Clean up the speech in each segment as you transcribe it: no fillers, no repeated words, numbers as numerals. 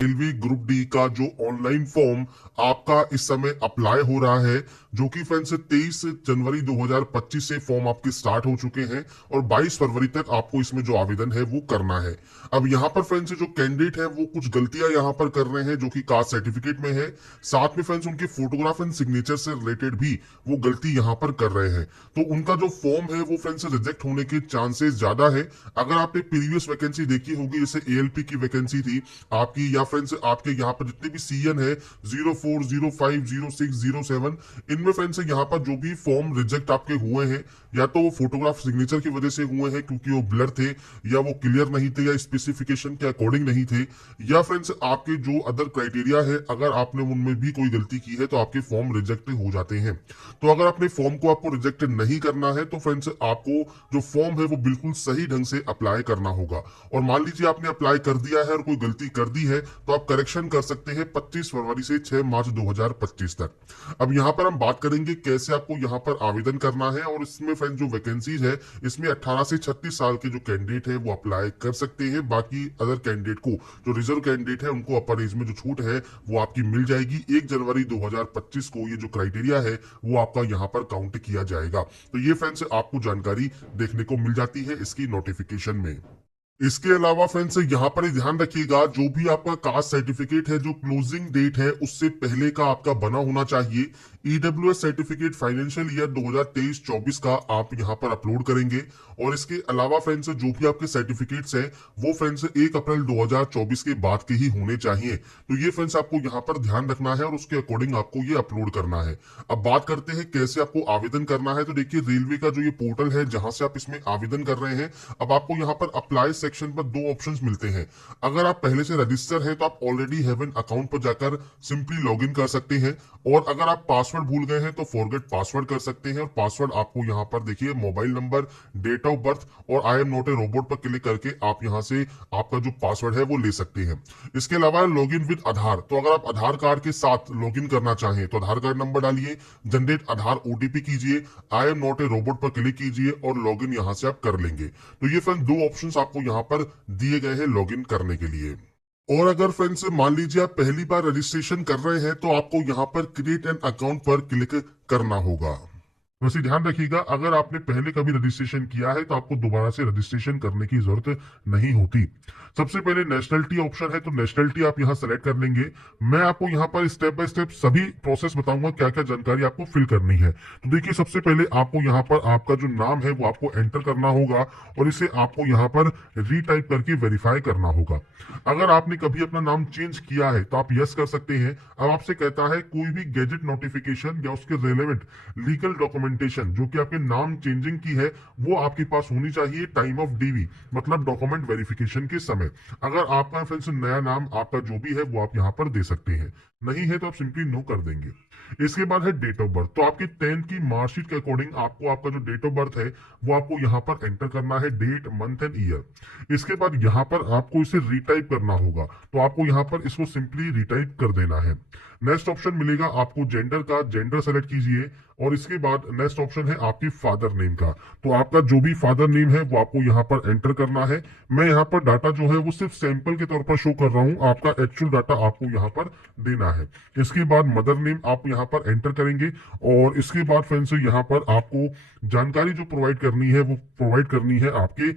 Railway group D का जो online form आपका इस समय अप्लाई हो रहा है, जो कि फ्रेंड्स 23 जनवरी 2025 से फॉर्म आपके स्टार्ट हो चुके हैं और 22 फरवरी तक आपको इसमें जो आवेदन है वो करना है। अब यहाँ पर फ्रेंड्स जो कैंडिडेट है वो कुछ गलतियां यहाँ पर कर रहे हैं जो कि कास्ट सर्टिफिकेट में है। साथ में फ्रेंड्स उनके फोटोग्राफ एंड सिग्नेचर से रिलेटेड भी वो गलती यहाँ पर कर रहे हैं, तो उनका जो फॉर्म है वो फ्रेंड्स रिजेक्ट होने के चांसेस ज्यादा है। अगर आपने प्रीवियस वैकेंसी देखी होगी, जैसे एएलपी की वैकेंसी थी आपकी, या फ्रेंड्स आपके यहाँ पर जितने भी सीएन है 04, 05, 06, 07, इनमें फ्रेंड्स यहाँ पर जो भी फॉर्म रिजेक्ट आपके हुए हैं, या तो वो फोटोग्राफ सिग्नेचर की वजह से हुए हैं क्योंकि वो ब्लर थे, या वो क्लियर नहीं थे, या स्पेसिफिकेशन के अकॉर्डिंग नहीं थे, या फ्रेंड्स आपके जो अदर क्राइटेरिया है अगर आपने उनमें भी कोई गलती की है तो आपके फॉर्म रिजेक्ट हो जाते हैं। तो अगर अपने फॉर्म को आपको रिजेक्ट नहीं करना है तो फ्रेंड्स आपको जो फॉर्म है वो बिल्कुल सही ढंग से अप्लाई करना होगा। और मान लीजिए आपने अप्लाई कर दिया है और कोई गलती कर दी है तो आप करेक्शन कर सकते हैं 25 फरवरी से 6 मार्च 2025 तक। अब यहाँ पर हम बात करेंगे कैसे आपको यहाँ पर आवेदन करना है, और इसमें फ्रेंड जो वैकेंसीज है इसमें 18 से 36 साल के जो कैंडिडेट है वो अप्लाई कर सकते हैं। बाकी अदर कैंडिडेट को, जो रिजर्व कैंडिडेट है, उनको अपर एज में जो छूट है वो आपकी मिल जाएगी। 1 जनवरी 2025 को ये जो क्राइटेरिया है वो आपका यहाँ पर काउंट किया जाएगा। तो ये फ्रेंड्स आपको जानकारी देखने को मिल जाती है इसकी नोटिफिकेशन में। इसके अलावा फ्रेंड्स यहाँ पर ध्यान रखिएगा, जो भी आपका कास्ट सर्टिफिकेट है जो क्लोजिंग डेट है उससे पहले का आपका बना होना चाहिए। ईडब्ल्यूएस सर्टिफिकेट फाइनेंशियल ईयर 2023-24 का आप यहाँ पर अपलोड करेंगे। और इसके अलावा फ्रेंड्स जो भी आपके सर्टिफिकेट्स हैं वो फ्रेंड्स 1 अप्रैल 2024 के बाद के ही होने चाहिए। तो ये फ्रेंड्स आपको यहाँ पर ध्यान रखना है और उसके अकॉर्डिंग आपको ये अपलोड करना है। अब बात करते हैं कैसे आपको आवेदन करना है। तो देखिए, रेलवे का जो ये पोर्टल है जहां से आप इसमें आवेदन कर रहे हैं, अब आपको यहाँ पर अप्लाई सेक्शन पर 2 ऑप्शंस मिलते हैं। अगर आप पहले से रजिस्टर हैं तो आप ऑलरेडी हैव एन अकाउंट पर जाकर सिंपली लॉगिन कर सकते हैं, और अगर आप पासवर्ड भूल गए हैं तो फॉरगेट पासवर्ड कर सकते हैं। और पासवर्ड आपको यहाँ पर देखिए mobile number, date of birth और I am not a robot पर क्लिक करके आप यहाँ से आपका जो पासवर्ड है वो ले सकते हैं। इसके अलावा लॉगिन विद आधार, तो अगर आप आधार कार्ड के साथ लॉगिन करना चाहें तो आधार कार्ड नंबर डालिए, जनरेट आधार ओटीपी कीजिए, आई एम नॉट ए रोबोट पर क्लिक कीजिए और लॉगिन यहाँ से आप कर लेंगे। तो ये फ्रेंड 2 ऑप्शंस आपको यहाँ पर दिए गए हैं लॉगिन करने के लिए। और अगर फ्रेंड्स मान लीजिए आप पहली बार रजिस्ट्रेशन कर रहे हैं तो आपको यहाँ पर क्रिएट एन अकाउंट पर क्लिक करना होगा। वैसे ध्यान रखिएगा, अगर आपने पहले कभी रजिस्ट्रेशन किया है तो आपको दोबारा से रजिस्ट्रेशन करने की जरूरत नहीं होती। सबसे पहले नेशनलिटी ऑप्शन है, तो नेशनलिटी आप यहाँ सेलेक्ट कर लेंगे। मैं आपको यहाँ पर स्टेप बाय स्टेप सभी प्रोसेस बताऊंगा क्या क्या जानकारी आपको फिल करनी है। तो देखिए, सबसे पहले आपको यहाँ पर आपका जो नाम है वो आपको एंटर करना होगा और इसे आपको यहाँ पर रीटाइप करके वेरीफाई करना होगा। अगर आपने कभी अपना नाम चेंज किया है तो आप यस कर सकते हैं। अब आपसे कहता है कोई भी गैजेट नोटिफिकेशन या उसके रेलेवेंट लीगल डॉक्यूमेंटेशन जो कि आपके नाम चेंजिंग की है वो आपके पास होनी चाहिए टाइम ऑफ डीवी, मतलब डॉक्यूमेंट वेरिफिकेशन के समय। अगर आपका फ्रेंड्स नया नाम आपका जो भी है वो आप यहाँ पर दे सकते हैं, नहीं है तो आप सिंपली नो कर देंगे। इसके बाद है डेट ऑफ बर्थ, तो आपकी 10th की मार्कशीट के अकॉर्डिंग आपको आपका जो डेट ऑफ बर्थ है वो आपको यहाँ पर एंटर करना है, डेट, मंथ एंड ईयर। इसके बाद यहाँ पर आपको इसे रीटाइप करना होगा, तो आपको यहाँ पर इसको सिंपली रीटाइप कर देना है। नेक्स्ट ऑप्शन मिलेगा आपको जेंडर का, जेंडर सेलेक्ट कीजिए। और इसके बाद नेक्स्ट ऑप्शन है आपकी फादर नेम का, तो आपका जो भी फादर नेम है वो आपको यहाँ पर एंटर करना है। मैं यहाँ पर डाटा जो है वो सिर्फ सैंपल के तौर पर शो कर रहा हूँ, आपका एक्चुअल डाटा आपको यहाँ पर देना है। इसके बाद मदर नेम आप यहाँ पर एंटर करेंगे, और इसके बाद फ्रेंड्स यहाँ पर आपको जानकारी जो प्रोवाइड करनी है वो प्रोवाइड करनी है आपके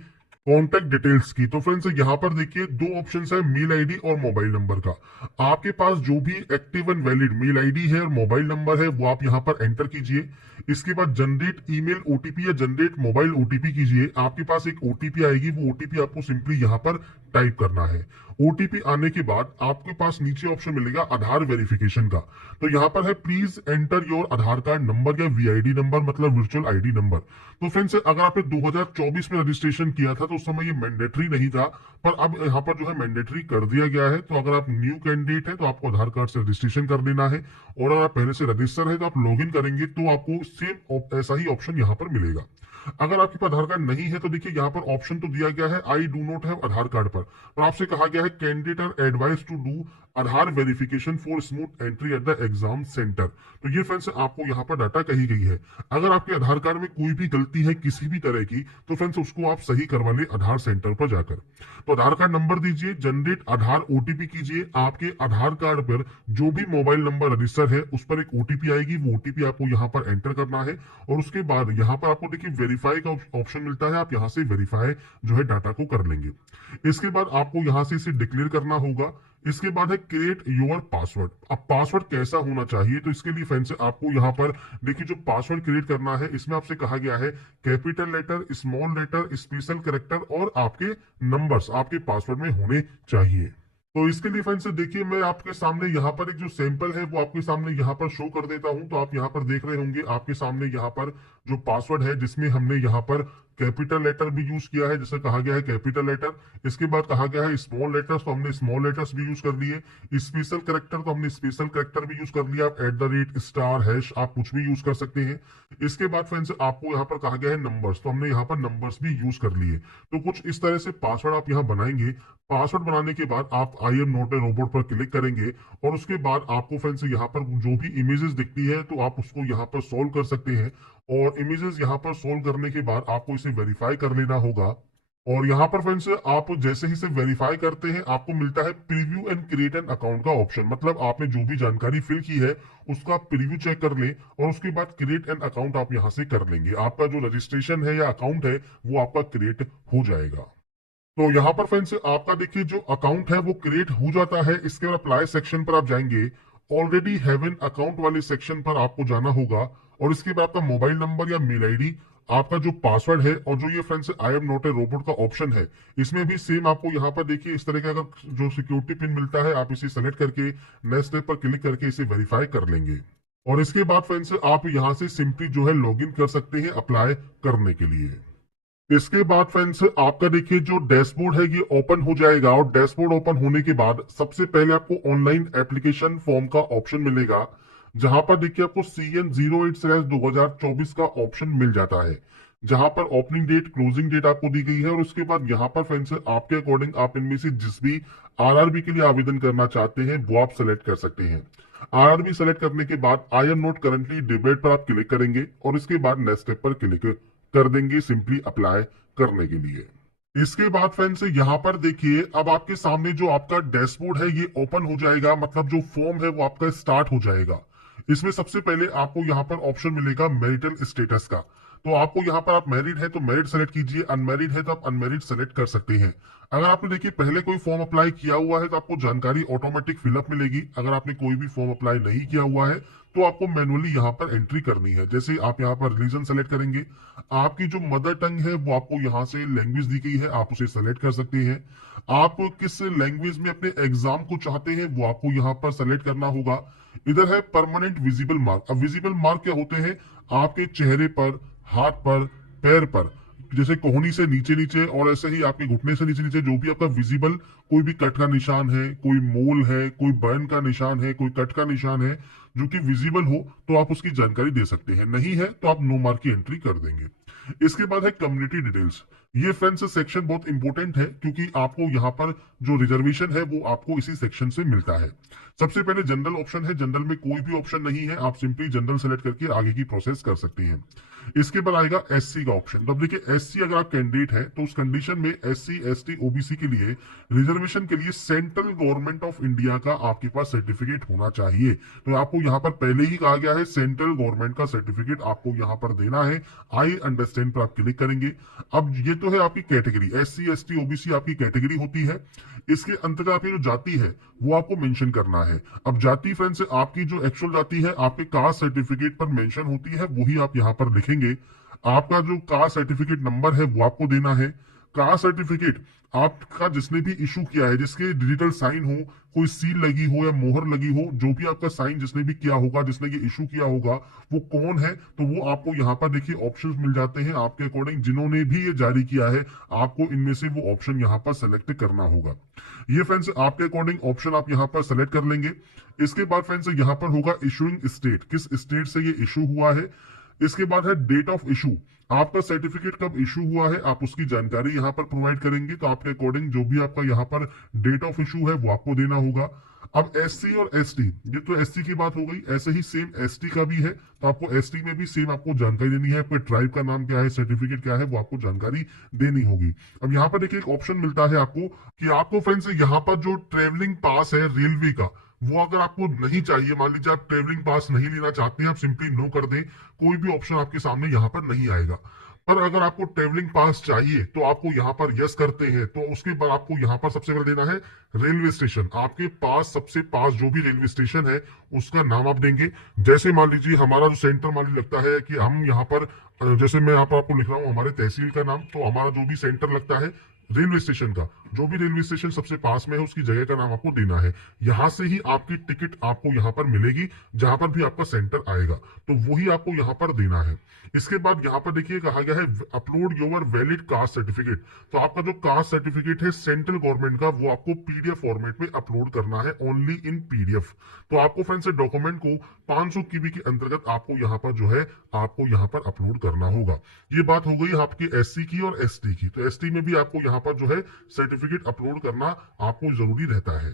कॉन्टैक्ट डिटेल्स की। तो फ्रेंड्स यहाँ पर देखिए 2 ऑप्शन है, मेल आईडी और मोबाइल नंबर का। आपके पास जो भी active and valid mail ID है और मोबाइल नंबर है वो आप यहाँ पर एंटर कीजिए। इसके बाद जनरेट ईमेल ओटीपी या जनरेट मोबाइल ओटीपी कीजिए। आपके पास एक ओटीपी आएगी, वो ओटीपी आपको सिंपली यहाँ पर टाइप करना है। ओटीपी आने के बाद आपके पास नीचे ऑप्शन मिलेगा आधार वेरिफिकेशन का, तो यहाँ पर है please enter your Aadhaar card number या वीआईडी नंबर, मतलब वर्चुअल आईडी नंबर। तो फ्रेंड्स अगर आपने 2024 में रजिस्ट्रेशन किया था तो उस समय ये मैंडेटरी नहीं था, पर अब यहाँ पर जो है मैंडेटरी कर दिया गया है। तो अगर आप न्यू कैंडिडेट है तो आपको आधार कार्ड से रजिस्ट्रेशन कर लेना है, और अगर आप पहले से रजिस्टर है तो आप लॉगिन करेंगे तो आपको सेम ऐसा ही ऑप्शन यहाँ पर मिलेगा। अगर आपके पास आधार कार्ड नहीं है तो देखिए यहाँ पर ऑप्शन तो दिया गया है I do not have Aadhaar card पर आपसे कहा गया है candidate are advise to do Aadhaar verification for smooth entry at the exam centre. तो ये फ्रेंड्स आपको यहाँ पर डाटा कही गई है। अगर आपके आधार कार्ड में कोई भी गलती है किसी भी तरह की तो फ्रेंड्स उसको आप सही करवा ले आधार सेंटर पर जाकर। तो आधार कार्ड नंबर दीजिए, जनरेट आधार ओटीपी कीजिए। आपके आधार कार्ड पर जो भी मोबाइल नंबर रजिस्टर है उस पर एक ओटीपी आएगी, वो ओटीपी आपको यहाँ पर एंटर करना है और उसके बाद यहाँ पर आपको देखिए वेरीफाई का ऑप्शन मिलता है, आप यहाँ से वेरीफाई जो है डाटा को कर लेंगे। इसके बाद आपको यहाँ से इसे डिक्लेयर करना होगा। इसके बाद है क्रिएट योर पासवर्ड। अब पासवर्ड कैसा होना चाहिए तो इसके लिए फ्रेंड्स आपको यहाँ पर देखिए जो पासवर्ड क्रिएट करना है इसमें आपसे कहा गया है capital letter, small letter, special character और आपके नंबर्स आपके पासवर्ड में होने चाहिए। तो इसके लिए फ्रेंड्स देखिए मैं आपके सामने यहाँ पर एक जो सैंपल है वो आपके सामने यहाँ पर शो कर देता हूं। तो आप यहाँ पर देख रहे होंगे आपके सामने यहाँ पर जो पासवर्ड है जिसमें हमने यहाँ पर कैपिटल लेटर भी यूज किया है जैसे कहा गया है कैपिटल लेटर। इसके बाद कहा गया है स्मॉल लेटर्स, तो हमने स्मॉल लेटर्स भी यूज कर लिए। स्पेशल कैरेक्टर तो हमने स्पेशल कैरेक्टर भी यूज कर लिया। आप @ स्टार हैश आप कुछ भी यूज कर सकते हैं। इसके बाद फ्रेंड्स आपको यहाँ पर कहा गया है नंबर्स, तो हमने यहाँ पर नंबर्स भी यूज कर लिए। तो कुछ इस तरह से पासवर्ड आप यहाँ बनाएंगे। पासवर्ड बनाने के बाद आप आई एम नॉट ए रोबोट पर क्लिक करेंगे और उसके बाद आपको फ्रेंड्स यहाँ पर जो भी इमेजेस दिखती है तो आप उसको यहाँ पर सोल्व कर सकते हैं। और इमेजेस यहाँ पर सोल्व करने के बाद आपको इसे वेरीफाई कर लेना होगा। और यहाँ पर फ्रेंड्स आप जैसे ही इसे वेरीफाई करते हैं आपको मिलता है preview and create an account का ऑप्शन। मतलब आपने जो भी जानकारी फिल की है उसका प्रीव्यू चेक कर लें और उसके बाद क्रिएट एन अकाउंट आप यहाँ से कर लेंगे। आपका जो रजिस्ट्रेशन है या अकाउंट है वो आपका क्रिएट हो जाएगा। तो यहाँ पर फ्रेंड्स आपका देखिए जो अकाउंट है वो क्रिएट हो जाता है। इसके बाद अप्लाई सेक्शन पर आप जाएंगे, ऑलरेडी हैव एन अकाउंट वाले सेक्शन पर आपको जाना होगा और इसके बाद आपका मोबाइल नंबर या मेल आईडी, आपका जो पासवर्ड है और जो ये friends I am not a robot का ऑप्शन है इसमें भी सेम आपको यहाँ पर देखिए इस तरह का अगर जो सिक्योरिटी पिन मिलता है आप इसे सेलेक्ट करके नेक्स्ट स्टेप पर क्लिक करके इसे वेरीफाई कर लेंगे। और इसके बाद फ्रेंड्स आप यहाँ से सिंपली जो है लॉग इन कर सकते हैं अप्लाई करने के लिए। इसके बाद फ्रेंड्स आपका देखिए जो डैशबोर्ड है ये ओपन हो जाएगा और डैशबोर्ड ओपन होने के बाद सबसे पहले आपको ऑनलाइन एप्लीकेशन फॉर्म का ऑप्शन मिलेगा जहां पर देखिए आपको CN08/2024 का ऑप्शन मिल जाता है जहां पर ओपनिंग डेट क्लोजिंग डेट आपको दी गई है। और उसके बाद यहाँ पर फ्रेंड्स आपके अकॉर्डिंग आप इनमें से जिस भी आरआरबी के लिए आवेदन करना चाहते हैं वो आप सेलेक्ट कर सकते हैं। आरआरबी सेलेक्ट करने के बाद आई एम नॉट करंटली डिबेट पर आप क्लिक करेंगे और इसके बाद नेक्स्ट स्टेप पर क्लिक कर देंगे सिंपली अप्लाई करने के लिए। इसके बाद फ्रेंड्स यहाँ पर देखिए अब आपके सामने जो आपका डैशबोर्ड है ये ओपन हो जाएगा, मतलब जो फॉर्म है वो आपका स्टार्ट हो जाएगा। इसमें सबसे पहले आपको यहाँ पर ऑप्शन मिलेगा मैरिटल स्टेटस का। तो आपको यहाँ पर आप मैरिड है तो मैरिड सेलेक्ट कीजिए, अनमैरिड है तो आप अनमैरिड सेलेक्ट कर सकते हैं। अगर आपने देखिए पहले कोई फॉर्म अप्लाई किया हुआ है तो आपको जानकारी ऑटोमेटिक फिलअप मिलेगी। अगर आपने कोई भी फॉर्म अप्लाई नहीं किया हुआ है तो आपको मैनुअली यहाँ पर एंट्री करनी है। जैसे आप यहाँ पर रिलीजन सेलेक्ट करेंगे, आपकी जो मदर टंग है वो आपको यहाँ से लैंग्वेज दी गई है आप उसे सेलेक्ट कर सकते हैं। आप किस लैंग्वेज में अपने एग्जाम को चाहते हैं वो आपको यहाँ पर सेलेक्ट करना होगा। इधर है परमानेंट विजिबल मार्क। अब विजिबल मार्क क्या होते हैं, आपके चेहरे पर, हाथ पर, पैर पर, जैसे कोहनी से नीचे नीचे और ऐसे ही आपके घुटने से नीचे नीचे जो भी आपका विजिबल कोई भी कट का निशान है, कोई मोल है, कोई बर्न का निशान है, कोई कट का निशान है जो कि विजिबल हो तो आप उसकी जानकारी दे सकते हैं। नहीं है तो आप नो मार्क की एंट्री कर देंगे। इसके बाद है कम्युनिटी डिटेल्स। ये फ्रेंड्स सेक्शन बहुत इंपॉर्टेंट है क्योंकि आपको यहाँ पर जो रिजर्वेशन है वो आपको इसी सेक्शन से मिलता है। सबसे पहले जनरल ऑप्शन है, जनरल में कोई भी ऑप्शन नहीं है, आप सिंपली जनरल सेलेक्ट करके आगे की प्रोसेस कर सकते हैं। इसके बाद आएगा एससी का ऑप्शन। तो अब देखिए एससी अगर आप कैंडिडेट हैं तो उस कंडीशन में एससी एसटी ओबीसी के लिए रिजर्वेशन के लिए सेंट्रल गवर्नमेंट ऑफ इंडिया का आपके पास सर्टिफिकेट होना चाहिए। तो आपको यहाँ पर पहले ही कहा गया है सेंट्रल गवर्नमेंट का सर्टिफिकेट आपको यहाँ पर देना है। आई अंडरस्टैंड पर आप क्लिक करेंगे। अब ये तो है आपकी कैटेगरी, एससी एसटी ओबीसी आपकी कैटेगरी होती है। इसके अंतर्गत आपकी जो जाति है वो आपको मेंशन करना है। अब जाति फ्रेंड्स आपकी जो एक्चुअल जाति है आपके कास्ट सर्टिफिकेट पर मेंशन होती है, वही आप यहाँ पर लिखेंगे। आपका जो कास्ट सर्टिफिकेट नंबर है वो आपको देना है। कास्ट सर्टिफिकेट आपका जिसने भी इशू किया है, जिसके डिजिटल साइन हो, कोई सील लगी हो या मोहर लगी हो, जो भी आपका साइन जिसने भी किया होगा, जिसने ये इशू किया होगा वो कौन है, तो वो आपको यहाँ पर देखिए ऑप्शंस मिल जाते हैं आपके अकॉर्डिंग जिन्होंने भी ये जारी किया है। आपको इनमें से वो ऑप्शन यहाँ पर सेलेक्ट करना होगा। ये फ्रेंड्स आपके अकॉर्डिंग ऑप्शन आप यहाँ पर सेलेक्ट कर लेंगे। इसके बाद फ्रेंड्स यहाँ पर होगा इशूइंग स्टेट, किस स्टेट से ये इशू हुआ है। इसके बाद है डेट ऑफ इशू। आपका सर्टिफिकेट कब इशू हुआ है आप उसकी जानकारी यहाँ पर प्रोवाइड करेंगे, तो आपके अकॉर्डिंग जो भी आपका यहाँ पर डेट ऑफ इशू है वो आपको देना होगा। अब एससी और एसटी, ये तो एससी की बात हो गई, ऐसे ही सेम एसटी का भी है, तो आपको एसटी में भी सेम आपको जानकारी देनी है। आपके ट्राइब का नाम क्या है, सर्टिफिकेट क्या है, वो आपको जानकारी देनी होगी। अब यहाँ पर देखिए एक ऑप्शन मिलता है आपको कि आपको फ्रेंड्स यहाँ पर जो ट्रेवलिंग पास है रेलवे का, वो अगर आपको नहीं चाहिए, मान लीजिए आप ट्रेवलिंग पास नहीं लेना चाहते हैं, आप सिंपली नो कर दें, कोई भी ऑप्शन आपके सामने यहाँ पर नहीं आएगा। पर अगर आपको ट्रेवलिंग पास चाहिए तो आपको यहाँ पर यस करते हैं, तो उसके बाद आपको यहाँ पर सबसे पहले देना है रेलवे स्टेशन। आपके पास सबसे पास जो भी रेलवे स्टेशन है उसका नाम आप देंगे। जैसे मान लीजिए हमारा जो सेंटर मान लीजिए लगता है कि हम यहाँ पर जैसे मैं यहाँ पर आपको लिख रहा हूँ हमारे तहसील का नाम, तो हमारा जो भी सेंटर लगता है रेलवे स्टेशन का, जो भी रेलवे स्टेशन सबसे पास में है उसकी जगह का नाम आपको देना है। यहां से ही आपकी टिकट आपको यहां पर मिलेगी, जहां पर भी आपका सेंटर आएगा तो वही आपको यहां पर देना है। इसके बाद यहां पर देखिए कहा गया है upload your valid caste certificate. तो आपका जो कास्ट सर्टिफिकेट है सेंट्रल गवर्नमेंट का, वो आपको पीडीएफ फॉर्मेट में अपलोड करना है, ओनली इन पीडीएफ। तो आपको फ्रेंड्स डॉक्यूमेंट को 500 KB के अंतर्गत आपको यहाँ पर जो है आपको यहाँ पर अपलोड करना होगा। ये बात हो गई आपकी एससी की और एसटी की। तो एसटी में भी आपको यहाँ पर जो है सर्टिफिकेट अपलोड करना आपको जरूरी रहता है।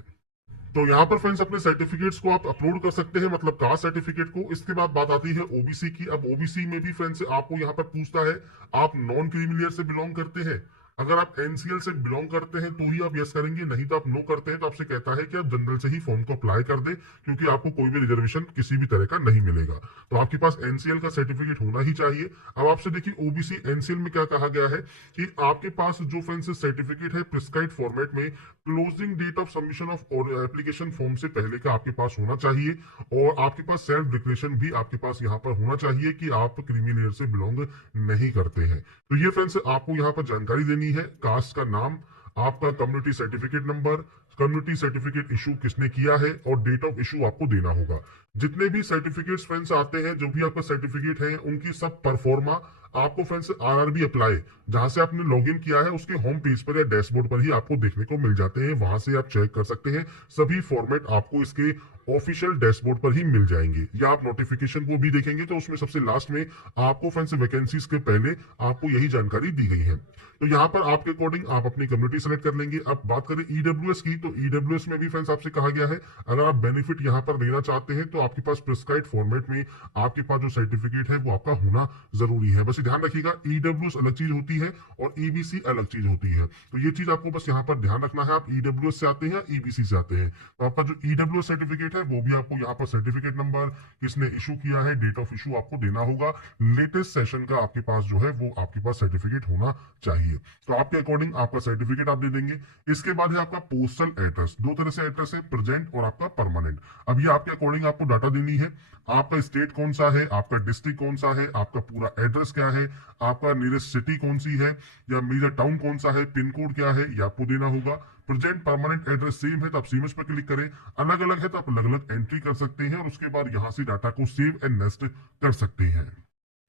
तो यहाँ पर फ्रेंड्स अपने सर्टिफिकेट्स को आप अपलोड कर सकते हैं, मतलब कास्ट सर्टिफिकेट को। इसके बाद बात आती है ओबीसी की। अब ओबीसी में भी फ्रेंड्स आपको यहाँ पर पूछता है आप नॉन क्रीमिलियर से बिलोंग करते हैं। अगर आप एनसीएल से बिलोंग करते हैं तो ही आप यस करेंगे, नहीं तो आप नो करते हैं तो आपसे कहता है कि आप जनरल से ही फॉर्म को अप्लाई कर दे, क्योंकि आपको कोई भी रिजर्वेशन किसी भी तरह का नहीं मिलेगा। तो आपके पास एनसीएल का सर्टिफिकेट होना ही चाहिए। अब आपसे देखिए ओबीसी एनसीएल में क्या कहा गया है कि आपके पास जो फ्रेंड्स सर्टिफिकेट है प्रिस्क्राइब्ड फॉर्मेट में closing date of submission of application form से पहले का आपके पास होना चाहिए, और आपके पास सेल्फ डिक्लेरेशन भी आपके पास यहाँ पर होना चाहिए कि आप क्रीमी लेयर से बिलोंग नहीं करते हैं। तो ये फ्रेंड्स आपको यहाँ पर जानकारी देनी है। कास्ट का नाम, आपका community certificate number, community certificate issue किसने किया है, और डेट ऑफ इशू आपको देना होगा। जितने भी सर्टिफिकेट्स फ्रेंड्स आते हैं, जो भी आपका सर्टिफिकेट है, उनकी सब परफॉर्मा आपको फ्रेंड्स आरआरबी अप्लाई जहां से आपने लॉगिन किया है उसके होम पेज पर या डैशबोर्ड पर ही आपको देखने को मिल जाते हैं। वहां से आप चेक कर सकते हैं, सभी फॉर्मेट आपको इसके ऑफिशियल डैशबोर्ड पर ही मिल जाएंगे। या आप नोटिफिकेशन को भी देखेंगे तो उसमें सबसे लास्ट में आपको फ्रेंड्स वैकेंसीज के पहले आपको यही जानकारी दी गई है। तो यहाँ पर आपके अकॉर्डिंग आप अपनी कम्युनिटी सेलेक्ट कर लेंगे। अब बात करें ईडब्ल्यूएस की, तो ईडब्ल्यूएस में भी फ्रेंड्स आपसे कहा गया है अगर आप बेनिफिट यहाँ पर लेना चाहते हैं तो आपके पास प्रिस्क्राइब्ड फॉर्मेट में आपके पास जो सर्टिफिकेट है वो आपका होना जरूरी है। बस ध्यान रखिएगा ईडब्ल्यूएस अलग चीज होती है और ईबीसी अलग चीज होती है, तो ये चीज आपको बस यहाँ पर ध्यान रखना है। आप ईडब्ल्यूएस से आते हैं या ईबीसी से आते हैं, तो आपका जो ईडब्ल्यूएस सर्टिफिकेट है वो भी आपको यहाँ पर सर्टिफिकेट नंबर, किसने इशू किया है, डेट ऑफ इशू आपको देना होगा। लेटेस्ट सेशन का आपके पास जो है वो आपके पास सर्टिफिकेट होना चाहिए। तो आपके अकॉर्डिंग आपका सर्टिफिकेट आप दे देंगे। इसके बाद है आपका पोस्टल एड्रेस। दो तरह से एड्रेस है, प्रेजेंट और आपका परमानेंट। अब ये आपके अकॉर्डिंग आपको डाटा देनी है, आपका स्टेट कौन सा है, आपका डिस्ट्रिक्ट कौन सा है, आपका पूरा एड्रेस क्या है, आपका नियरेस्ट सिटी कौन सी है या मेजर टाउन कौन सा है, पिन कोड क्या है, ये आपको देना होगा। प्रेजेंट परमानेंट एड्रेस सेम है तो आप सेम पर क्लिक करें, अलग अलग है तो आप अलग अलग एंट्री कर सकते हैं, और उसके बाद यहां से डाटा को सेव एंड नेक्स्ट कर सकते हैं।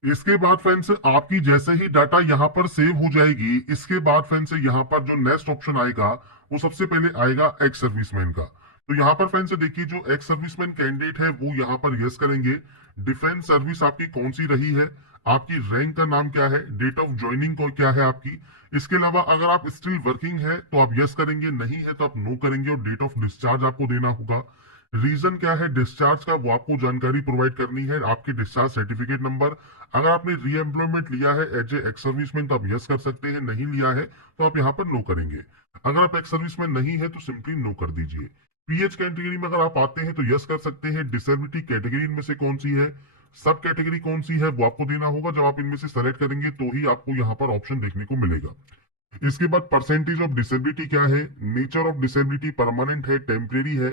इसके बाद फ्रेंड्स आपकी जैसे ही डाटा यहाँ पर सेव हो जाएगी, इसके बाद फ्रेंड्स यहाँ पर जो नेक्स्ट ऑप्शन आएगा वो सबसे पहले आएगा एक्स सर्विसमैन का। तो यहाँ पर फ्रेंड्स देखिए जो एक्स सर्विसमैन कैंडिडेट है वो यहाँ पर यस करेंगे। डिफेंस सर्विस आपकी कौन सी रही है, आपकी रैंक का नाम क्या है, डेट ऑफ ज्वाइनिंग को क्या है आपकी। इसके अलावा अगर आप स्टिल वर्किंग है तो आप यस करेंगे, नहीं है तो आप नो करेंगे, और डेट ऑफ डिस्चार्ज आपको देना होगा। रीजन क्या है डिस्चार्ज का वो आपको जानकारी प्रोवाइड करनी है, आपके डिस्चार्ज सर्टिफिकेट नंबर। अगर आपने री एम्प्लॉयमेंट लिया है एज ए एक्स सर्विसमैन तो आप यस कर सकते हैं, नहीं लिया है तो आप यहाँ पर नो करेंगे। अगर आप एक्स सर्विसमैन नहीं है तो सिंपली नो कर दीजिए। पीएच कैटेगरी में अगर आप आते हैं तो यस कर सकते हैं। डिसेबिलिटी कैटेगरी इनमें से कौन सी है, सब कैटेगरी कौन सी है वो आपको देना होगा। जब आप इनमें से सेलेक्ट करेंगे तो ही आपको यहाँ पर ऑप्शन देखने को मिलेगा। इसके बाद परसेंटेज ऑफ डिसेबिलिटी क्या है, नेचर ऑफ डिसेबिलिटी परमानेंट है, टेम्परेरी है,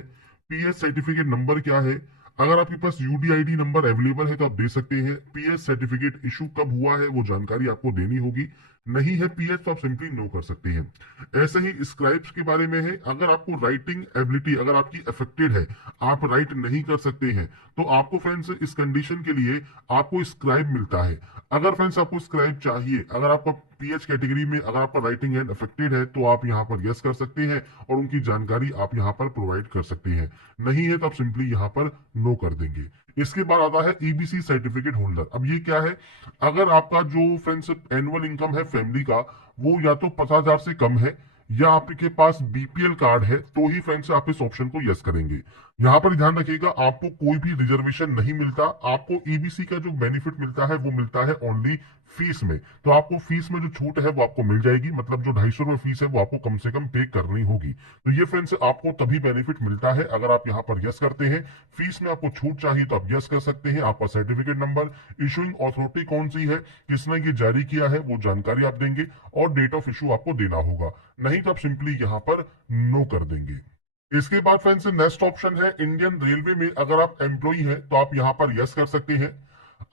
पीएस सर्टिफिकेट नंबर क्या है। अगर आपके पास यूडीआईडी नंबर अवेलेबल है तो आप दे सकते हैं। पीएस सर्टिफिकेट इशू कब हुआ है वो जानकारी आपको देनी होगी। नहीं है पीएच तो आप सिंपली नो कर सकते हैं। ऐसे ही स्क्राइब्स के बारे में है, अगर आपको राइटिंग एबिलिटी अगर आपकी अफेक्टेड है, आप राइट नहीं कर सकते हैं, तो आपको फ्रेंड्स इस कंडीशन के लिए आपको स्क्राइब मिलता है। अगर फ्रेंड्स आपको स्क्राइब चाहिए, अगर आपका पीएच कैटेगरी में अगर आपका राइटिंग एंड अफेक्टेड है, तो आप यहाँ पर यस कर सकते हैं और उनकी जानकारी आप यहाँ पर प्रोवाइड कर सकते हैं। नहीं है तो आप सिंपली यहाँ पर नो कर देंगे। इसके बाद आता है ईबीसी सर्टिफिकेट होल्डर। अब ये क्या है, अगर आपका जो फ्रेंड्स एनुअल इनकम है फैमिली का, वो या तो 50,000 से कम है या आपके पास बीपीएल कार्ड है, तो ही फ्रेंड्स आप इस ऑप्शन को यस करेंगे। यहाँ पर ध्यान रखिएगा, आपको कोई भी रिजर्वेशन नहीं मिलता। आपको ईबीसी का जो बेनिफिट मिलता है वो मिलता है ओनली फीस में। तो आपको फीस में जो छूट है वो आपको मिल जाएगी, मतलब जो 250 फीस है वो आपको कम से कम पे करनी होगी। तो ये फ्रेंड्स आपको तभी बेनिफिट मिलता है अगर आप यहाँ पर यस करते हैं। फीस में आपको छूट चाहिए तो आप यस कर सकते हैं। आपका सर्टिफिकेट नंबर, इशुइंग अथॉरिटी कौन सी है, किसने ये जारी किया है, वो जानकारी आप देंगे और डेट ऑफ इशू आपको देना होगा। नहीं तो आप सिंपली यहाँ पर नो कर देंगे। इसके बाद फ्रेंड्स नेक्स्ट ऑप्शन है इंडियन रेलवे में अगर आप एम्प्लॉई हैं तो आप यहाँ पर यस कर सकते हैं।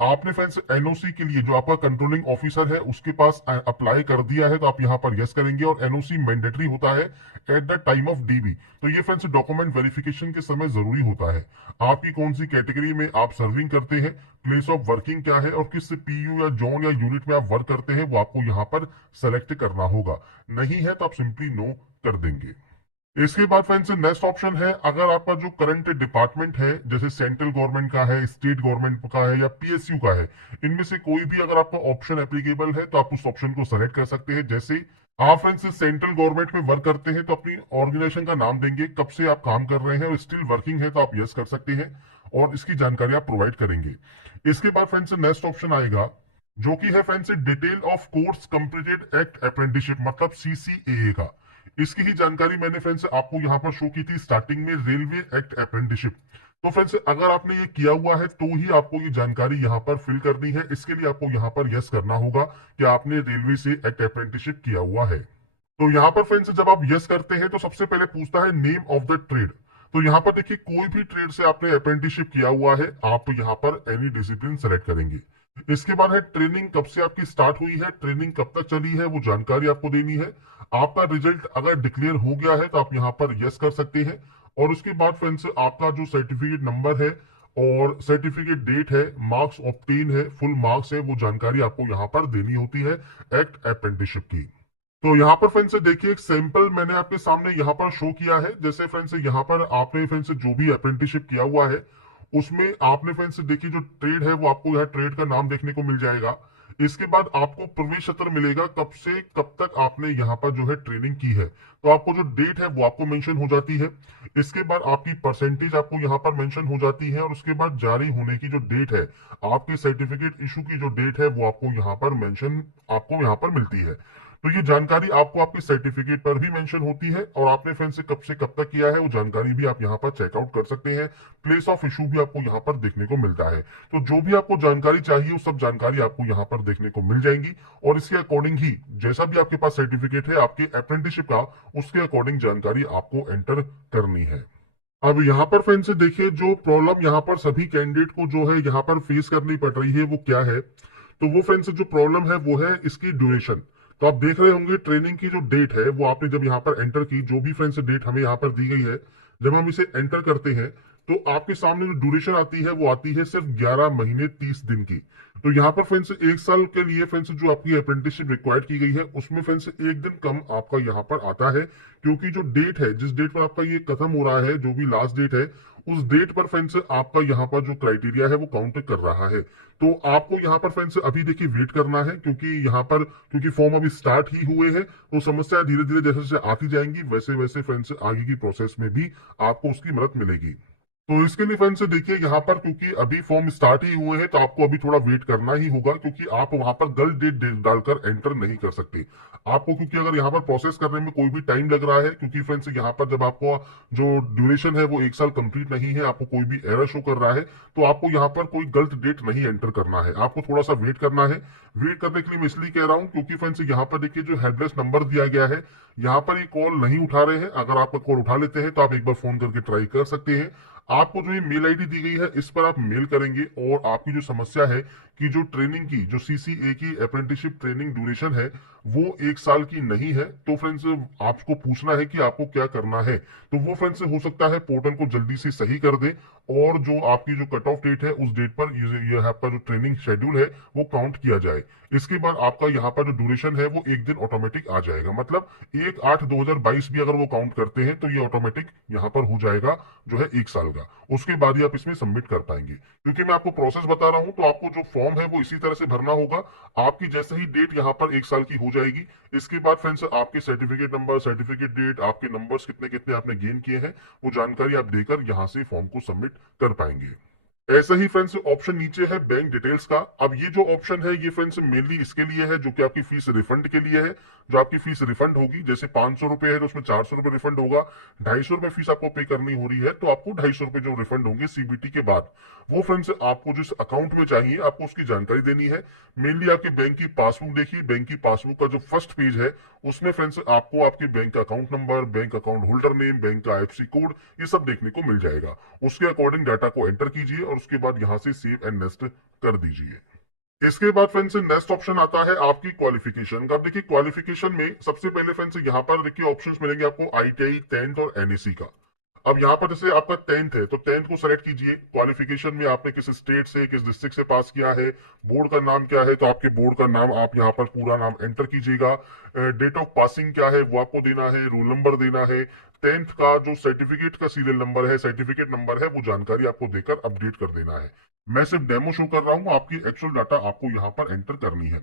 आपने फ्रेंड्स एनओसी के लिए जो आपका कंट्रोलिंग ऑफिसर है उसके पास अप्लाई कर दिया है, तो आप यहाँ पर यस करेंगे और एनओसी मैंडेटरी होता है at the time of dB. तो ये फ्रेंड्स डॉक्यूमेंट वेरिफिकेशन के समय जरूरी होता है। आपकी कौन सी कैटेगरी में आप सर्विंग करते हैं, प्लेस ऑफ वर्किंग क्या है और किस पीयू या जोन या यूनिट में आप वर्क करते हैं, वो आपको यहाँ पर सेलेक्ट करना होगा। नहीं है तो आप सिंपली नो कर देंगे। इसके बाद फ्रेंड्स नेक्स्ट ऑप्शन है, अगर आपका जो करंट डिपार्टमेंट है जैसे सेंट्रल गवर्नमेंट का है, स्टेट गवर्नमेंट का है या पीएसयू का है, इनमें से कोई भी अगर आपका ऑप्शन एप्लीकेबल है तो आप उस ऑप्शन को सेलेक्ट कर सकते हैं। जैसे आप फ्रेंड्स सेंट्रल गवर्नमेंट में वर्क करते हैं तो अपनी ऑर्गेनाइजेशन का नाम देंगे, कब से आप काम कर रहे हैं और स्टिल वर्किंग है तो आप यस कर सकते हैं और इसकी जानकारी आप प्रोवाइड करेंगे। इसके बाद फ्रेंड्स नेक्स्ट ऑप्शन आएगा जो कि है friends detail of course completed act apprenticeship, मतलब सीसीएए का। इसकी ही जानकारी मैंने फ्रेंड्स आपको यहाँ पर शो की थी स्टार्टिंग में, रेलवे एक्ट अप्रेंटिसशिप। तो फ्रेंड्स अगर आपने ये किया हुआ है तो ही आपको ये जानकारी यहाँ पर फिल करनी है। इसके लिए आपको यहाँ पर यस करना होगा कि आपने रेलवे से एक्ट अप्रेंटिसशिप किया हुआ है। तो यहाँ पर फ्रेंड्स जब आप यस करते हैं तो सबसे पहले पूछता है नेम ऑफ द ट्रेड। तो यहाँ पर देखिए कोई भी ट्रेड से आपने अप्रेंटिसशिप किया हुआ है, आप यहाँ पर एनी डिसिप्लिन सेलेक्ट करेंगे। इसके बाद है ट्रेनिंग कब से आपकी स्टार्ट हुई है, ट्रेनिंग कब तक चली है, वो जानकारी आपको देनी है। आपका रिजल्ट अगर डिक्लेयर हो गया है तो आप यहाँ पर यस कर सकते हैं। और उसके बाद फ्रेंड्स आपका जो सर्टिफिकेट नंबर है और सर्टिफिकेट डेट है, मार्क्स ऑब्टेन है, फुल मार्क्स है, वो जानकारी आपको यहाँ पर देनी होती है एक्ट अप्रेंटिसशिप की। तो यहाँ पर फ्रेंड्स देखिए एक सैंपल मैंने आपके सामने यहाँ पर शो किया है। जैसे फ्रेंड्स यहाँ पर आपने फ्रेंड्स जो भी अप्रेंटिसशिप किया हुआ है उसमें आपने फ्रेंड्स देखिए जो ट्रेड है वो आपको यहाँ ट्रेड का नाम देखने को मिल जाएगा। इसके बाद आपको प्रवेश पत्र मिलेगा, कब से कब तक आपने यहाँ पर जो है ट्रेनिंग की है, तो आपको जो डेट है वो आपको मेंशन हो जाती है। इसके बाद आपकी परसेंटेज आपको यहाँ पर मेंशन हो जाती है और उसके बाद जारी होने की जो डेट है, आपके सर्टिफिकेट इशू की जो डेट है वो आपको यहाँ पर मेंशन आपको यहाँ पर मिलती है। तो ये जानकारी आपको आपके सर्टिफिकेट पर भी मेंशन होती है और आपने फ्रेंड से कब तक किया है वो जानकारी भी आप यहाँ पर चेकआउट कर सकते हैं। प्लेस ऑफ इशू भी आपको यहाँ पर देखने को मिलता है। तो जो भी आपको जानकारी चाहिए वो सब जानकारी आपको यहाँ पर देखने को मिल जाएंगी और इसके अकॉर्डिंग ही जैसा भी आपके पास सर्टिफिकेट है आपके अप्रेंटिसशिप का, उसके अकॉर्डिंग जानकारी आपको एंटर करनी है। अब यहाँ पर फ्रेंड्स देखिए जो प्रॉब्लम यहाँ पर सभी कैंडिडेट को जो है यहाँ पर फेस करनी पड़ रही है वो क्या है, तो वो फ्रेंड्स जो प्रॉब्लम है वो है इसकी ड्यूरेशन। तो आप देख रहे होंगे ट्रेनिंग की जो डेट है वो आपने जब यहाँ पर एंटर की, जो भी फ्रेंड्स डेट हमें यहाँ पर दी गई है, जब हम इसे एंटर करते हैं तो आपके सामने जो ड्यूरेशन आती है वो आती है सिर्फ 11 महीने 30 दिन की। तो यहाँ पर फ्रेंड्स एक साल के लिए फ्रेंड्स जो आपकी अप्रेंटिसशिप रिक्वायर्ड की गई है उसमें फ्रेंड्स एक दिन कम आपका यहाँ पर आता है, क्योंकि जो डेट है जिस डेट पर आपका ये खत्म हो रहा है, जो भी लास्ट डेट है उस डेट पर फ्रेंड्स आपका यहाँ पर जो क्राइटेरिया है वो काउंट कर रहा है। तो आपको यहाँ पर फ्रेंड्स अभी देखिए वेट करना है, क्योंकि यहाँ पर क्योंकि फॉर्म अभी स्टार्ट ही हुए हैं तो समस्या धीरे धीरे जैसे जैसे आती जाएंगी वैसे वैसे फ्रेंड्स आगे की प्रोसेस में भी आपको उसकी मदद मिलेगी। तो इसके लिए फ्रेंड्स देखिए यहाँ पर क्योंकि अभी फॉर्म स्टार्ट ही हुए हैं तो आपको अभी थोड़ा वेट करना ही होगा, क्योंकि आप वहां पर गलत डेट डालकर एंटर नहीं कर सकते आपको, क्योंकि अगर यहाँ पर प्रोसेस करने में कोई भी टाइम लग रहा है, क्योंकि फ्रेंड्स यहाँ पर जब आपको जो ड्यूरेशन है वो एक साल कंप्लीट नहीं है, आपको कोई भी एरर शो कर रहा है, तो आपको यहाँ पर कोई गलत डेट नहीं एंटर करना है, आपको थोड़ा सा वेट करना है। वेट करने के लिए मैं इसलिए कह रहा हूँ क्योंकि फ्रेंड्स यहाँ पर देखिए जो हेल्पलेस नंबर दिया गया है, यहाँ पर ये कॉल नहीं उठा रहे हैं। अगर आप कॉल उठा लेते हैं तो आप एक बार फोन करके ट्राई कर सकते हैं। आपको जो ये मेल आईडी दी गई है इस पर आप मेल करेंगे और आपकी जो समस्या है कि जो ट्रेनिंग की जो सीसीए की अप्रेंटिसशिप ट्रेनिंग ड्यूरेशन है वो 1 साल की नहीं है, तो फ्रेंड्स आपको पूछना है कि आपको क्या करना है। तो वो फ्रेंड्स हो सकता है पोर्टल को जल्दी से सही कर दे और जो आपकी जो कट ऑफ डेट है उस डेट पर ये आपका जो ट्रेनिंग शेड्यूल है वो काउंट किया जाए। इसके बाद आपका यहाँ पर जो ड्यूरेशन है वो एक दिन ऑटोमेटिक आ जाएगा, मतलब 1/8/2022 भी अगर वो काउंट करते हैं तो ये ऑटोमेटिक यहाँ पर हो जाएगा जो है 1 साल का। उसके बाद ही आप इसमें सबमिट कर पाएंगे। क्योंकि मैं आपको प्रोसेस बता रहा हूं तो आपको जो फॉर्म है वो इसी तरह से भरना होगा। आपकी जैसे ही डेट यहाँ पर 1 साल की हो जाएगी, इसके बाद फ्रेंड्स आपके सर्टिफिकेट नंबर, सर्टिफिकेट डेट, आपके नंबर्स कितने कितने आपने गेन किए हैं वो जानकारी आप देकर यहाँ से फॉर्म को सबमिट कर पाएंगे। ऐसा ही फ्रेंड्स ऑप्शन नीचे है बैंक डिटेल्स का। अब ये जो ऑप्शन है ये फ्रेंड्स मेनली इसके लिए है जो कि आपकी फीस रिफंड के लिए है। जो आपकी फीस रिफंड होगी, जैसे 500 रुपए है तो उसमें 400 रुपए रिफंड होगा। 250 रुपए फीस आपको पे करनी हो रही है तो आपको 250 रुपए जो रिफंड होंगे सीबीटी के बाद, वो फ्रेंड्स आपको जिस अकाउंट में चाहिए आपको उसकी जानकारी देनी है। मेनली आपके बैंक की पासबुक देखिए, बैंक की पासबुक का जो फर्स्ट पेज है उसमें फ्रेंड्स आपको आपके बैंक का account number, bank account holder name, bank का आईएफएससी कोड, ये सब देखने को मिल जाएगा। उसके अकॉर्डिंग डाटा को एंटर कीजिए और उसके बाद यहां से सेव एंड नेक्स्ट कर दीजिए। इसके बाद फ्रेंड्स नेक्स्ट ऑप्शन आता है आपकी क्वालिफिकेशन का। अब देखिए क्वालिफिकेशन में सबसे पहले फ्रेंड्स यहाँ पर देखिए ऑप्शंस मिलेंगे आपको आईटीआई, 10th और एनएससी का। अब यहाँ पर जैसे आपका 10th है तो 10th को सेलेक्ट कीजिए। क्वालिफिकेशन में आपने किस स्टेट से, किस डिस्ट्रिक्ट से पास किया है, बोर्ड का नाम क्या है, तो आपके बोर्ड का नाम आप यहाँ पर पूरा नाम एंटर कीजिएगा। डेट ऑफ पासिंग क्या है वो आपको देना है, रोल नंबर देना है। 10th का जो सर्टिफिकेट का सीरियल नंबर है, सर्टिफिकेट नंबर है, वो जानकारी आपको देकर अपडेट कर देना है। मैं सिर्फ डेमो शो कर रहा हूं, आपकी एक्चुअल डाटा आपको यहाँ पर एंटर करनी है।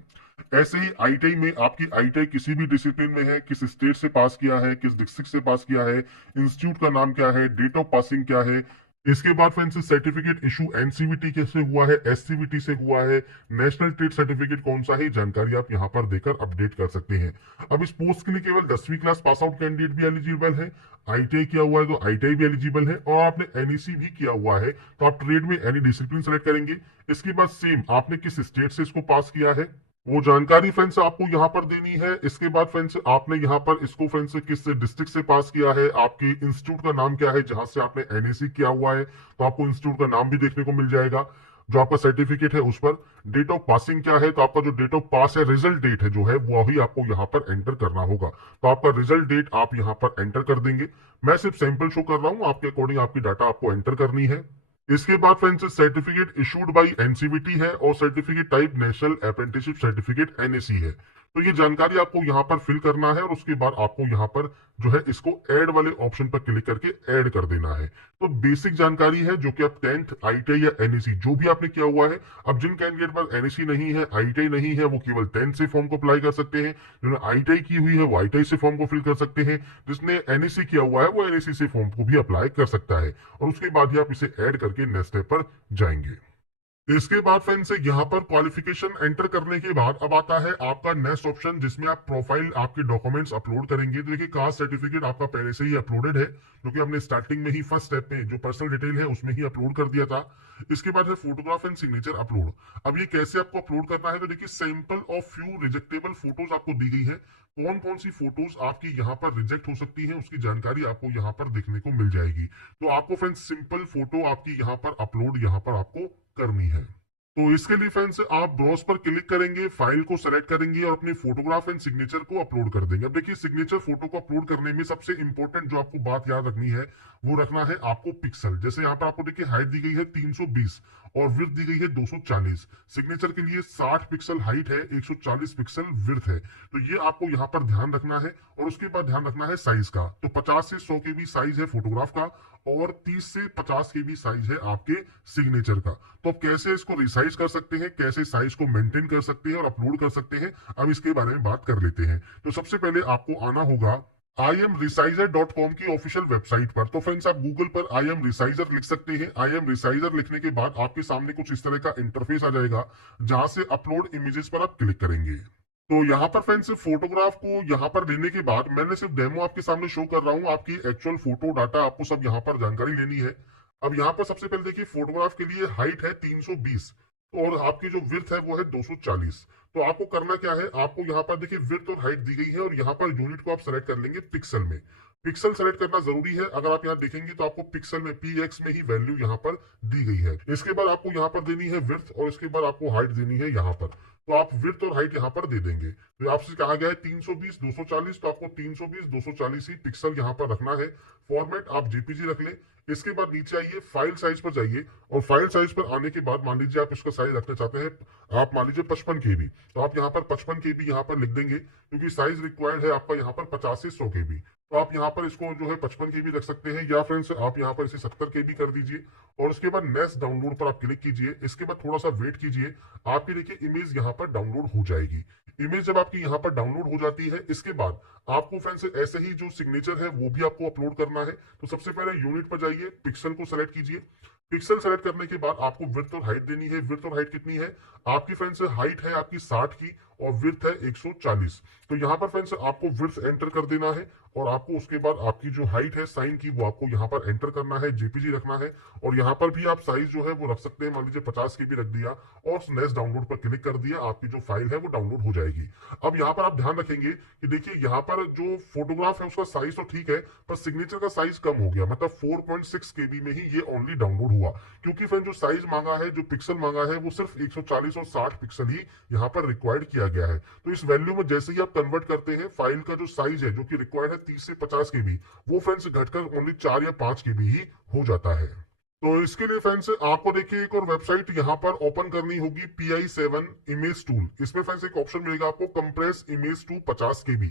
ऐसे ही आईटीआई में आपकी आईटीआई किसी भी डिसिप्लिन में है, किस स्टेट से पास किया है, किस डिस्ट्रिक्ट से पास किया है, इंस्टीट्यूट का नाम क्या है, डेट ऑफ पासिंग क्या है। इसके बाद फ्रेंड्स सर्टिफिकेट इशू एनसीवीटी कैसे हुआ है, एससीवीटी से हुआ है, नेशनल ट्रेड सर्टिफिकेट कौन सा है, जानकारी आप यहाँ पर देकर अपडेट कर सकते हैं। अब इस पोस्ट के लिए केवल 10वीं क्लास पास आउट कैंडिडेट भी एलिजिबल है। आईटीआई किया हुआ है तो आईटीआई भी एलिजिबल है, और आपने एनईसी भी किया हुआ है तो आप ट्रेड में एनी डिसिप्लिन सेलेक्ट करेंगे। इसके बाद सेम आपने किस स्टेट से इसको पास किया है वो जानकारी फ्रेंड्स आपको यहाँ पर देनी है। इसके बाद फ्रेंड्स आपने यहाँ पर इसको फ्रेंड्स किस डिस्ट्रिक्ट से पास किया है, आपके इंस्टीट्यूट का नाम क्या है जहां से आपने एनएसी किया हुआ है, तो आपको इंस्टीट्यूट का नाम भी देखने को मिल जाएगा। जो आपका सर्टिफिकेट है उस पर डेट ऑफ पासिंग क्या है, तो आपका जो डेट ऑफ पास है, रिजल्ट डेट है जो है वो ही आपको यहाँ पर एंटर करना होगा। तो आपका रिजल्ट डेट आप यहाँ पर एंटर कर देंगे। मैं सिर्फ सैंपल शो कर रहा हूँ, आपके अकॉर्डिंग आपकी डाटा आपको एंटर करनी है। इसके बाद friends certificate issued by NCVT है और certificate type national apprenticeship certificate NAC है। तो ये जानकारी आपको यहाँ पर फिल करना है और उसके बाद आपको यहाँ पर जो है इसको ऐड वाले ऑप्शन पर क्लिक करके ऐड कर देना है। तो बेसिक जानकारी है जो कि आप 10th आईटीआई या एनएसी जो भी आपने किया हुआ है। अब जिन कैंडिडेट पर एनएसी नहीं है, आईटीआई नहीं है, वो केवल 10th से फॉर्म को अप्लाई कर सकते हैं। जिन्होंने आईटीआई की हुई है वो आईटीआई से फॉर्म को फिल कर सकते हैं। जिसने एनएसी किया हुआ है वो एनएसी से फॉर्म को भी अप्लाई कर सकता है और उसके बाद ही आप इसे ऐड करके नेक्स्ट स्टेप पर जाएंगे। इसके बाद फ्रेंड्स यहाँ पर क्वालिफिकेशन एंटर करने के बाद अब आता है आपका नेक्स्ट ऑप्शन जिसमें आप प्रोफाइल, आपके डॉक्यूमेंट्स अपलोड करेंगे। तो देखिए कास्ट सर्टिफिकेट आपका पहले से ही अपलोडेड है जो कि हमने स्टार्टिंग में ही फर्स्ट स्टेप में जो पर्सनल डिटेल है उसमें ही अपलोड कर दिया था। इसके बाद है फोटोग्राफ एंड सिग्नेचर अपलोड। अब ये कैसे आपको अपलोड करना है, तो देखिए सैंपल ऑफ फ्यू रिजेक्टेबल फोटोज आपको दी गई है। कौन कौन सी फोटोज आपकी यहाँ पर रिजेक्ट हो सकती है उसकी जानकारी आपको यहाँ पर देखने को मिल जाएगी। तो आपको फ्रेंड्स सिंपल फोटो आपकी यहाँ पर अपलोड यहाँ पर आपको करनी है। तो इसके लिए फ्रेंड्स आप ब्राउज पर क्लिक करेंगे, फाइल को सेलेक्ट करेंगे और अपने फोटोग्राफ एंड सिग्नेचर को अपलोड कर देंगे। अब देखिए सिग्नेचर फोटो को अपलोड करने में सबसे इंपॉर्टेंट जो आपको बात याद रखनी है वो रखना है आपको पिक्सल। जैसे यहाँ पर आपको देखिए हाइट दी गई है 320 और विड्थ दी गई है 240। सिग्नेचर के लिए 60 पिक्सल हाइट है, 140 पिक्सल विड्थ है। तो ये आपको यहाँ पर ध्यान रखना है और उसके बाद ध्यान रखना है साइज का। तो 50 से 100 के भी साइज है फोटोग्राफ का और 30 से 50 के भी साइज है आपके सिग्नेचर का। तो अब कैसे इसको रिसाइज कर सकते हैं, कैसे साइज को मेंटेन कर सकते हैं और अपलोड कर सकते हैं, अब इसके बारे में बात कर लेते हैं। तो सबसे पहले आपको आना होगा imresizer.com की ऑफिशियल वेबसाइट पर। तो फ्रेंड्स आप गूगल पर imresizer लिख सकते हैं। imresizer लिखने के बाद आपके सामने कुछ इस तरह का इंटरफेस आ जाएगा जहां से अपलोड इमेजेस पर आप क्लिक करेंगे। तो यहाँ पर फ्रेंड्स फोटोग्राफ को यहाँ पर लेने के बाद मैंने सिर्फ डेमो आपके सामने शो कर रहा हूँ, आपकी एक्चुअल फोटो डाटा आपको सब यहाँ पर जानकारी लेनी है। अब यहाँ पर सबसे पहले देखिए फोटोग्राफ के लिए हाइट है 320 और आपकी जो विड्थ है वो है 240। तो आपको करना क्या है, आपको यहाँ पर देखिए विड्थ और हाइट दी गई है और यहाँ पर यूनिट को आप सेलेक्ट कर लेंगे पिक्सल में। पिक्सल सेलेक्ट करना जरूरी है। अगर आप यहाँ देखेंगे तो आपको पिक्सल में पीएक्स में ही वैल्यू यहाँ पर दी गई है। इसके बाद आपको यहाँ पर देनी है विड्थ और इसके बाद आपको हाइट देनी है यहाँ पर। तो आप विड्थ और हाइट यहाँ पर दे देंगे। तो आपसे कहा गया है 320 240, तो आपको 320 240 ही पिक्सल यहाँ पर रखना है। फॉर्मेट आप जेपीजी रख ले। इसके बाद नीचे आइए, फाइल साइज पर जाइए और फाइल साइज पर आने के बाद मान लीजिए आप इसका साइज रखना चाहते हैं, आप मान लीजिए 55 KB, तो आप यहाँ पर 55 KB यहाँ पर लिख देंगे, क्योंकि साइज रिक्वायर्ड है आपका यहाँ पर 50 से 100 KB। तो आप यहाँ पर इसको जो है 55 KB रख सकते हैं, या फ्रेंड्स आप यहाँ पर इसे 70 KB कर दीजिए। और उसके बाद नेक्स्ट डाउनलोड पर आप क्लिक कीजिए। इसके बाद थोड़ा सा वेट कीजिए, आपकी देखिए इमेज यहाँ पर डाउनलोड हो जाएगी। इमेज जब आपकी यहाँ पर डाउनलोड हो जाती है, इसके बाद आपको फ्रेंड्स ऐसे ही जो सिग्नेचर है वो भी आपको अपलोड करना है। तो सबसे पहले यूनिट पर जाइए, पिक्सल को सेलेक्ट कीजिए। पिक्सल सेलेक्ट करने के बाद आपको विड्थ और हाइट देनी है। विड्थ और हाइट कितनी है आपकी फ्रेंड्स? हाइट है आपकी 60 की और विड्थ है 140। तो यहाँ पर फ्रेंड्स आपको विड्थ एंटर कर देना है और आपको उसके बाद आपकी जो हाइट है साइन की वो आपको यहाँ पर एंटर करना है, जेपीजी रखना है। और यहाँ पर भी आप साइज जो है वो रख सकते हैं, मान लीजिए 50 KB रख दिया और नेक्स्ट डाउनलोड पर क्लिक कर दिया, आपकी जो फाइल है वो डाउनलोड हो जाएगी। अब यहाँ पर आप ध्यान रखेंगे कि देखिए यहाँ पर जो फोटोग्राफ है उसका साइज तो ठीक है, पर सिग्नेचर का साइज कम हो गया, मतलब 4.6 KB में ही ये ओनली डाउनलोड हुआ। क्योंकि फ्रेंड जो साइज मांगा है, जो पिक्सल मांगा है, वो सिर्फ 140 और 60 पिक्सल ही यहाँ पर रिक्वायर्ड किया गया है। तो इस वैल्यू में जैसे ही आप कन्वर्ट करते हैं, फाइल का जो साइज है जो कि रिक्वायर्ड है 30 से 50 KB, वो फ्रेंड्स घटकर ओनली 4 या 5 KB ही हो जाता है। तो इसके लिए फ्रेंड्स आपको देखिए एक और वेबसाइट यहाँ पर ओपन करनी होगी, PI7 इमेज टूल। इसमें फ्रेंड्स एक ऑप्शन मिलेगा आपको, कंप्रेस इमेज टू 50 KB।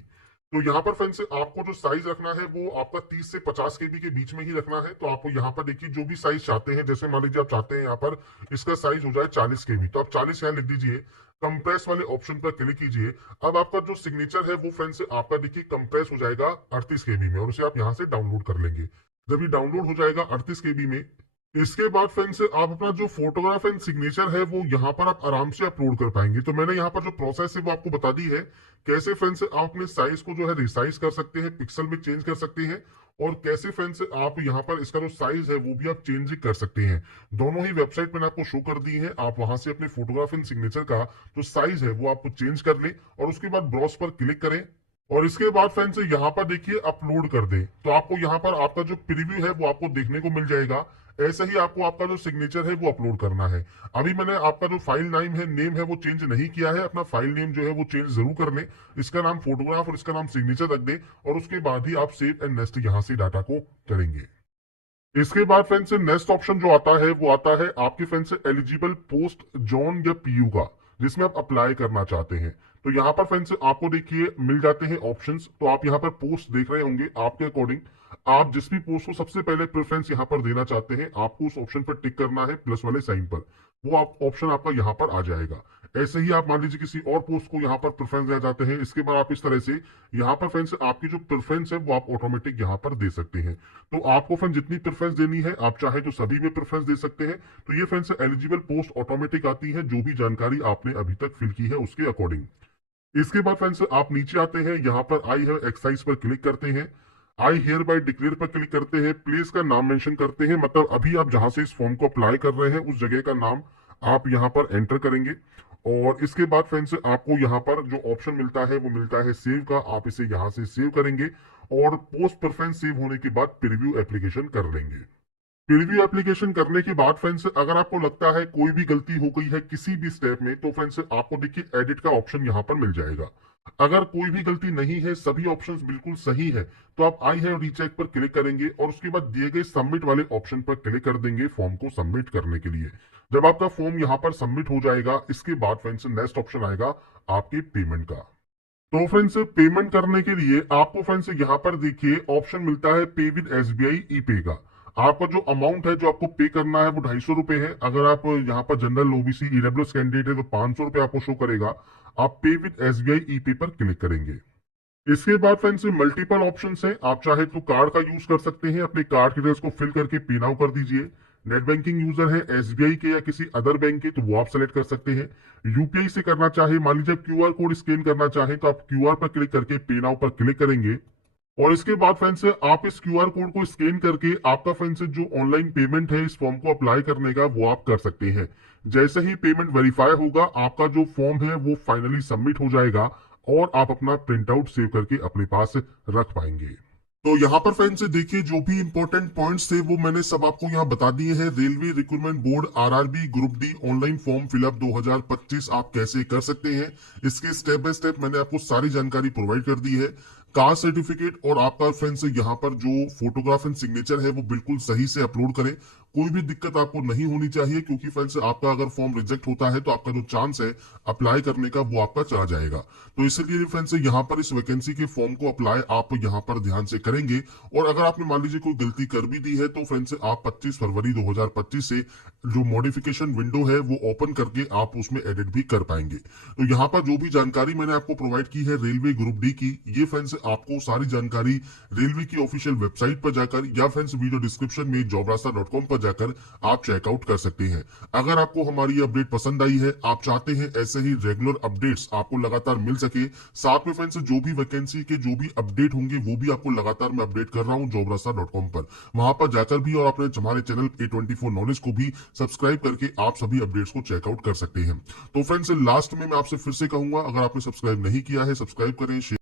तो यहाँ पर फ्रेंड्स आपको जो साइज रखना है वो आपका 30 से 50 KB के बीच में ही रखना है। तो आपको यहाँ पर देखिए जो भी साइज चाहते हैं, जैसे मान लीजिए आप चाहते हैं यहाँ पर इसका साइज हो जाए 40 KB, तो आप 40 यहाँ लिख दीजिए। कंप्रेस वाले ऑप्शन पर क्लिक कीजिए। अब आपका जो सिग्नेचर है वो फ्रेंड्स आपका देखिए कंप्रेस हो जाएगा 38 KB में, और उसे आप यहाँ से डाउनलोड कर लेंगे। जब ये डाउनलोड हो जाएगा 38 KB में, इसके बाद फ्रेंड्स आप अपना जो फोटोग्राफ एंड सिग्नेचर है वो यहाँ पर आप आराम से अपलोड कर पाएंगे। तो मैंने यहाँ पर जो प्रोसेस है वो आपको बता दी है, कैसे फ्रेंड्स आप अपने साइज को जो है रिसाइज कर सकते हैं, पिक्सल में चेंज कर सकते हैं, और कैसे फ्रेंड्स आप यहाँ पर इसका जो साइज है वो भी आप चेंज कर सकते हैं। दोनों ही वेबसाइट मैंने आपको शो कर दी है। आप वहां से अपने फोटोग्राफ एंड सिग्नेचर का जो साइज है वो आपको चेंज कर ले और उसके बाद ब्राउज पर क्लिक करें। और इसके बाद फ्रेंड्स यहाँ पर देखिए अपलोड कर दे, तो आपको यहाँ पर आपका जो प्रीव्यू है वो आपको देखने को मिल जाएगा। ऐसे ही आपको आपका जो सिग्नेचर है वो अपलोड करना है। अभी मैंने आपका जो फाइल नेम है वो चेंज नहीं किया है। अपना फाइल नेम जो है वो चेंज जरूर कर लें, इसका नाम फोटोग्राफ और इसका नाम सिग्नेचर रख दें, और उसके बाद ही आप सेव एंड नेक्स्ट यहाँ से डाटा को करेंगे। इसके बाद फ्रेंड्स नेक्स्ट ऑप्शन जो आता है वो आता है आपके फ्रेंड्स एलिजिबल पोस्ट जोन या पीयू का, जिसमें आप अप्लाई करना चाहते हैं। तो यहाँ पर फ्रेंड्स आपको देखिए मिल जाते हैं ऑप्शंस। तो आप यहाँ पर पोस्ट देख रहे होंगे, आपके अकॉर्डिंग आप जिस भी पोस्ट को सबसे पहले प्रेफरेंस यहाँ पर देना चाहते हैं, आपको उस ऑप्शन पर टिक करना है प्लस वाले साइन पर, वो आप ऑप्शन आपका यहाँ पर आ जाएगा। ऐसे ही आप मान लीजिए किसी और पोस्ट को यहाँ पर प्रेफरेंस देना चाहते हैं, इसके बाद आप इस तरह से यहाँ पर फ्रेंड्स आपकी जो प्रेफरेंस है वो आप ऑटोमेटिक यहाँ पर दे सकते हैं। तो आपको फ्रेंड्स जितनी प्रेफरेंस देनी है, आप चाहे तो सभी में प्रेफरेंस दे सकते हैं। तो ये फ्रेंड्स एलिजिबल पोस्ट ऑटोमेटिक आती है, जो भी जानकारी आपने अभी तक फिल की है उसके अकॉर्डिंग। इसके बाद फ्रेंड्स आप नीचे आते हैं, यहाँ पर आई हैव एक्सरसाइज पर क्लिक करते हैं, आई हेयर बाय डिक्लेयर पर क्लिक करते हैं, प्लेस का नाम मेंशन करते हैं, मतलब अभी आप जहां से इस फॉर्म को अप्लाई कर रहे हैं उस जगह का नाम आप यहाँ पर एंटर करेंगे। और इसके बाद फ्रेंड्स आपको यहाँ पर जो ऑप्शन मिलता है वो मिलता है सेव का, आप इसे यहाँ से सेव करेंगे और पोस्ट प्रेफरेंस सेव होने के बाद प्रीव्यू एप्लीकेशन कर लेंगे। प्रीव्यू एप्लीकेशन करने के बाद फ्रेंड्स अगर आपको लगता है कोई भी गलती हो गई है किसी भी स्टेप में, तो फ्रेंड्स आपको देखिए एडिट का ऑप्शन यहाँ पर मिल जाएगा। अगर कोई भी गलती नहीं है, सभी ऑप्शंस बिल्कुल सही है, तो आप आई हैव रीचेक पर क्लिक करेंगे और उसके बाद दिए गए सबमिट वाले ऑप्शन पर क्लिक कर देंगे फॉर्म को सबमिट करने के लिए। जब आपका फॉर्म यहाँ पर सबमिट हो जाएगा, इसके बाद फ्रेंड्स नेक्स्ट ऑप्शन आएगा आपके पेमेंट का। तो फ्रेंड्स पेमेंट करने के लिए आपको फ्रेंड्स यहाँ पर देखिए ऑप्शन मिलता है पे विद SBI ई पे का। आपका जो अमाउंट है जो आपको पे करना है वो 250 रुपए है। अगर आप यहाँ पर जनरल OBC EWS कैंडिडेट है तो 500 रुपए आपको शो करेगा। आप पे विद SBI ई पे पर क्लिक करेंगे। इसके बाद फ्रेंड्स मल्टीपल ऑप्शंस हैं, आप चाहे तो कार्ड का यूज कर सकते हैं, अपने कार्ड डिटेल्स को फिल करके पे नाउ कर दीजिए। नेट बैंकिंग यूजर है SBI के या किसी अदर बैंक के, तो वो आप सेलेक्ट कर सकते हैं। यूपीआई से करना चाहे, मान लीजिए QR कोड स्कैन करना चाहे, तो आप QR पर क्लिक करके पे नाउ पर क्लिक करेंगे। और इसके बाद फ्रेंड्स आप इस QR कोड को स्कैन करके आपका फ्रेंड्स जो ऑनलाइन पेमेंट है इस फॉर्म को अप्लाई करने का वो आप कर सकते हैं। जैसे ही पेमेंट वेरीफाई होगा, आपका जो फॉर्म है वो फाइनली सबमिट हो जाएगा और आप अपना प्रिंट आउट सेव करके अपने पास रख पाएंगे। तो यहाँ पर फ्रेंड्स देखिए, जो भी इंपॉर्टेंट पॉइंट्स थे वो मैंने सब आपको यहाँ बता दिए हैं। Railway recruitment board RRB group D online form fill up 2025 आप कैसे कर सकते हैं, इसके स्टेप बाय स्टेप मैंने आपको सारी जानकारी प्रोवाइड कर दी है। कास्ट सर्टिफिकेट और आपका फ्रेंड्स यहाँ पर जो फोटोग्राफ एंड सिग्नेचर है वो बिल्कुल सही से अपलोड करें। कोई भी दिक्कत आपको नहीं होनी चाहिए, क्योंकि फ्रेंड्स आपका अगर फॉर्म रिजेक्ट होता है तो आपका जो चांस है अप्लाई करने का वो आपका चला जाएगा। तो इसलिए फ्रेंड्स यहाँ पर इस वैकेंसी के फॉर्म को अप्लाई आप यहाँ पर ध्यान से करेंगे। और अगर आपने मान लीजिए कोई गलती कर भी दी है तो फ्रेंड्स आप 25 फरवरी 2025 से जो मॉडिफिकेशन विंडो है वो ओपन करके आप उसमें एडिट भी कर पाएंगे। तो यहाँ पर जो भी जानकारी मैंने आपको प्रोवाइड की है रेलवे ग्रुप डी की, ये फ्रेंड्स आपको सारी जानकारी रेलवे की ऑफिशियल वेबसाइट पर जाकर या फ्रेंड्स वीडियो डिस्क्रिप्शन में jobrasta.com पर जाकर आप चेकआउट कर सकते हैं। अगर आपको हमारी अपडेट पसंद आई है, आप चाहते हैं ऐसे ही रेगुलर अपडेट्स आपको लगातार मिल सके, साथ में फ्रेंड्स जो भी वैकेंसी के जो भी अपडेट होंगे वो भी आपको लगातार मैं अपडेट कर रहा हूं jobrasta.com पर, वहां पर जाकर भी और अपने हमारे चैनल A24 नॉलेज को भी सब्सक्राइब करके आप सभी अपडेट्स को चेकआउट कर सकते हैं। तो फ्रेंड्स लास्ट में मैं आपसे फिर से कहूंगा, अगर आपने सब्सक्राइब नहीं किया है सब्सक्राइब करें,